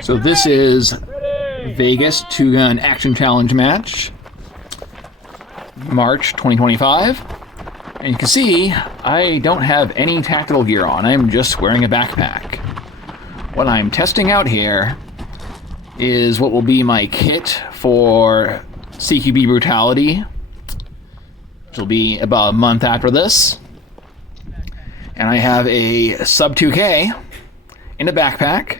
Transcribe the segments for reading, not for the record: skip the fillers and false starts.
So this is Vegas 2-gun action challenge match, March 2025. And you can see I don't have any tactical gear on. I'm just wearing a backpack. What I'm testing out here is what will be my kit for CQB Brutality, which will be about a month after this. And I have a Sub 2K in a backpack,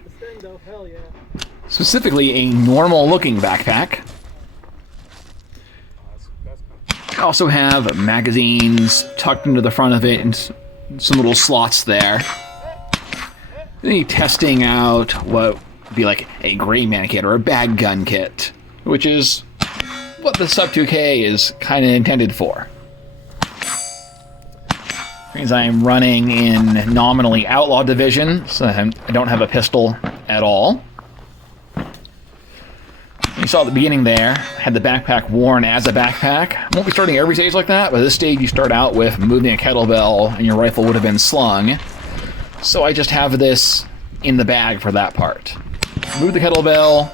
specifically a normal looking backpack. I also have magazines tucked into the front of it and some little slots there. Then testing out what would be like a gray man kit or a bag gun kit, which is what the Sub 2K is kind of intended for. Means I'm running in nominally outlaw division, so I don't have a pistol at all. You saw at the beginning there, I had the backpack worn as a backpack. I won't be starting every stage like that, but this stage you start out with moving a kettlebell and your rifle would have been slung. So I just have this in the bag for that part. Move the kettlebell.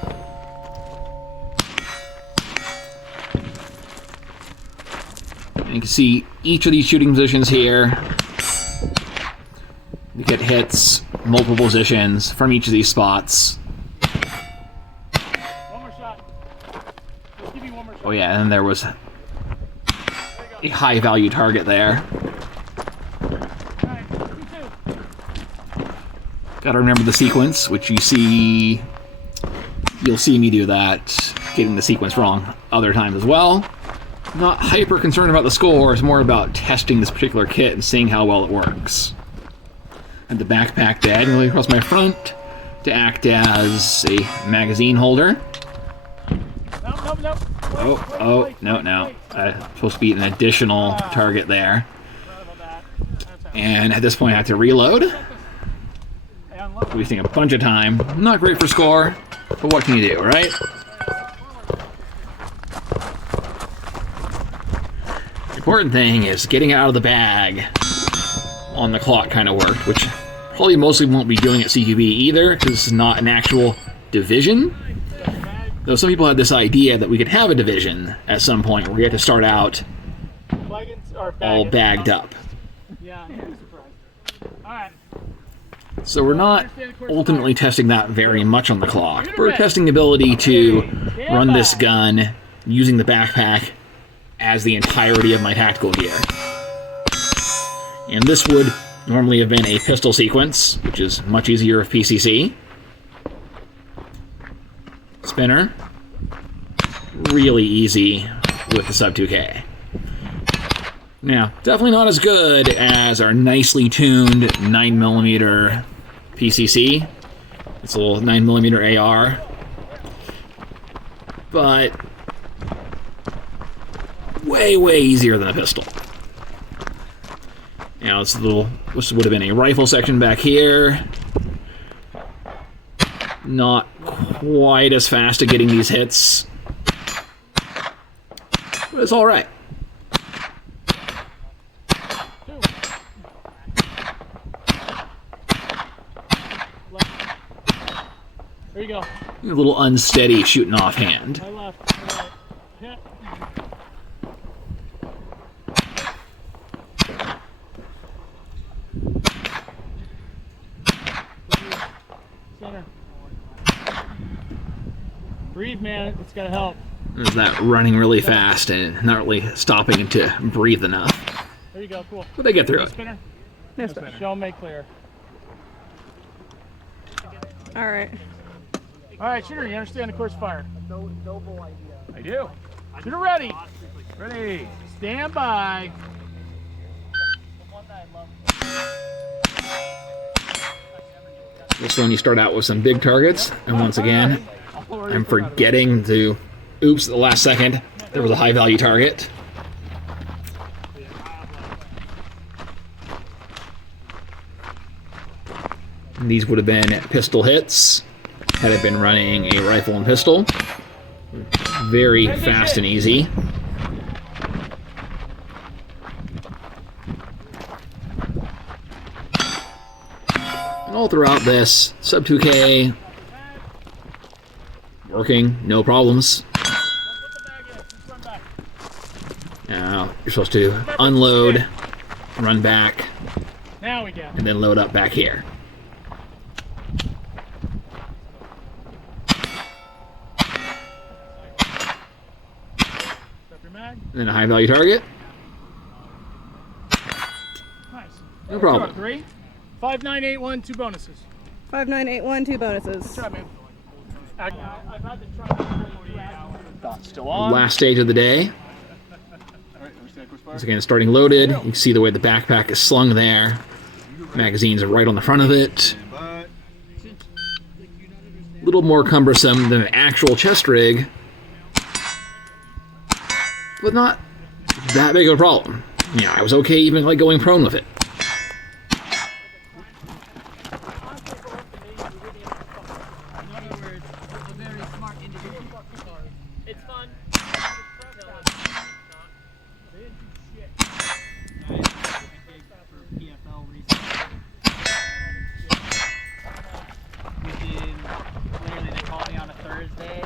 And you can see each of these shooting positions here. You get hits, multiple positions from each of these spots. Oh yeah, and there was a high value target there. Gotta remember the sequence, which you'll see me do that, getting the sequence wrong other times as well. Not hyper concerned about the score, it's more about testing this particular kit and seeing how well it works. And the backpack diagonally across my front to act as a magazine holder. No. Supposed to be an additional target there. And at this point I have to reload. Wasting a bunch of time. Not great for score, but what can you do, right? The important thing is getting it out of the bag on the clock kind of worked, which probably mostly won't be doing at CQB either, because it's not an actual division. Though some people had this idea that we could have a division at some point where we had to start out all bagged up. So we're not ultimately testing that very much on the clock. We're testing the ability to run this gun using the backpack as the entirety of my tactical gear. And this would normally have been a pistol sequence, which is much easier with PCC. Spinner. Really easy with the Sub 2K. Now, definitely not as good as our nicely tuned 9mm PCC. It's a little 9mm AR. But way, way easier than a pistol. Now, this would have been a rifle section back here. Not quite as fast at getting these hits. But it's alright. There you go. A little unsteady shooting offhand. My left. Hit. Center. Breathe, man. It's gotta help. There's that running really fast and not really stopping to breathe enough. There you go. Cool. But they get through it. Spinner. No spinner. Show make clear. All right. All right, shooter. You understand the course fire? Noble idea. I do. Shooter ready. Ready. Stand by. This one you start out with some big targets, and once again, I'm forgetting to, oops, at the last second, there was a high value target. And these would have been pistol hits, had I been running a rifle and pistol. Very fast and easy. And all throughout this, Sub 2K Working, no problems. Put the bag in. Just run back. Now, you're supposed to unload, run back, Now we got it. and then load up back here. Drop your mag. And then a high value target. Nice. No problem. 3. 5981, 2 bonuses. 5981, 2 bonuses. Good job, man. I've had the truck for 48 hours. Dot still on. Last stage of the day. Once again, starting loaded. You can see the way the backpack is slung there. Magazines are right on the front of it. A little more cumbersome than an actual chest rig, but not that big of a problem. Yeah, I was okay even like going prone with it. It's fun. Literally, they called me on a Thursday.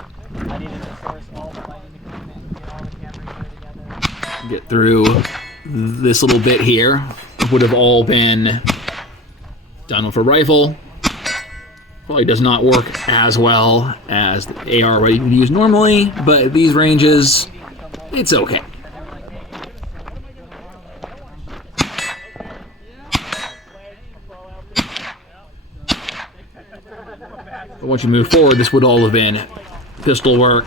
I needed to source all the lighting equipment, get all the cameras put together. Get through this little bit here. Would have all been done with a rifle. Probably does not work as well as the AR what you would use normally, but at these ranges, it's okay. But once you move forward, this would all have been pistol work,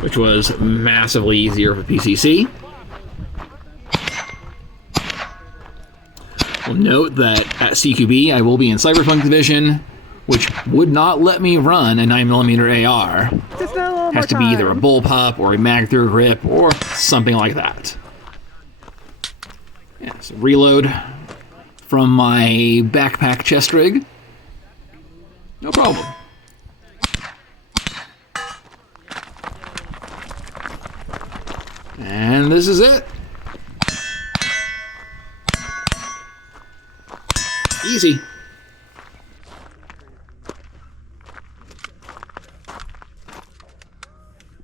which was massively easier for PCC. We'll note that at CQB, I will be in Cyberpunk Division, which would not let me run a 9mm AR. Just a little more Has to be time. either a bullpup or a mag through grip or something like that. Yeah, so reload from my backpack chest rig. No problem. And this is it. Easy.